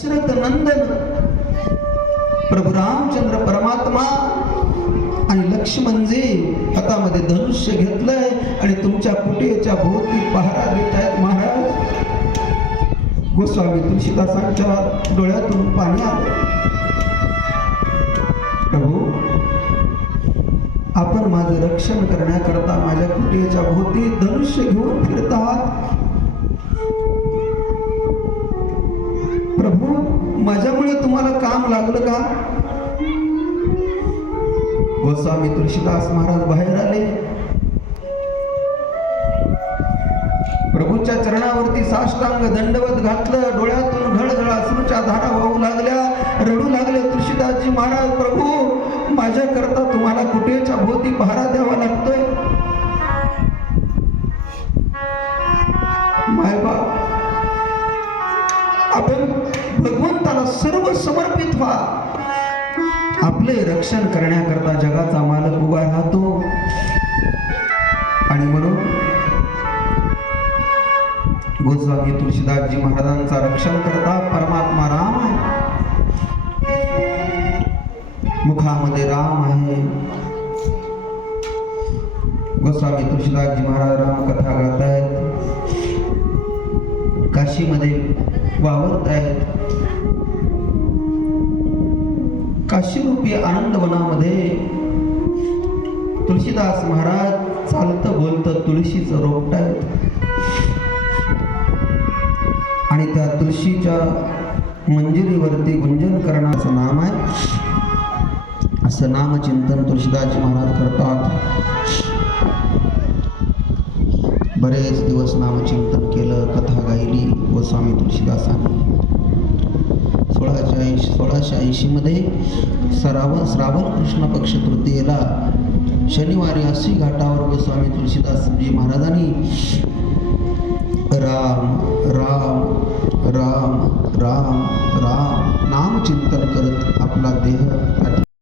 दशरथ नंदन प्रभू रामचंद्र परमात्मा आणि लक्ष्मणजी हातामध्ये धनुष्य घेतलंय आणि तुमच्या कुटीच्या भोवती पहारा देत आहेत महाराज. गोस्वामी तुळशीदासांच्या डोळ्यातून पाणी आलं. प्रभू आपण माझं रक्षण करण्याकरता माझ्या कुटीच्या भोवती धनुष्य घेऊन फिरत आहात. माझ्यामुळे तुम्हाला काम लागलं का? गोस्वामी तुळशीदास महाराज बाहेर आले. प्रभूच्या चरणावरती साष्टांग दंडवत घातलं डोळ्यातून घळघळ असूच्या धारा वाहू लागल्या रडू लागले तुळशीदासजी महाराज प्रभू माझ्या करता तुम्हाला कुठेच्या भोवती पहारा द्यावा लागतोय? मायबाप आपण देवाला सर्व समर्पित व्हा. आपले रक्षण करण्याकरता जगाचा मालक उभा राहतो. आणि म्हणून गोस्वामी तुळशीदासजी महाराजांचा रक्षण करता परमात्मा राम आहे. मुखामध्ये राम आहे. गोस्वामी तुळशीदासजी महाराज राम कथा गात आहेत. काशीमध्ये वावरत आहेत. काशीरूपी आनंदवनामध्ये तुळशीदास महाराज चालतं बोलतं तुळशीचं रोपटायत आणि त्या तुळशीच्या मंजिरीवरती गुंजन करण्याचं नाम आहे. असं नामचिंतन तुळशीदास महाराज करतात. बरेच दिवस नामचिंतन केलं कथा गायली गोस्वामी तुळशीदासांनी. सोळाशे ऐंशीमध्ये श्रावण श्रावण कृष्ण पक्ष तृतीयेला शनिवारी अशी घाटावर गोस्वामी तुलसीदासजी महाराजांनी राम राम राम राम राम नामचिंतन करत आपला देह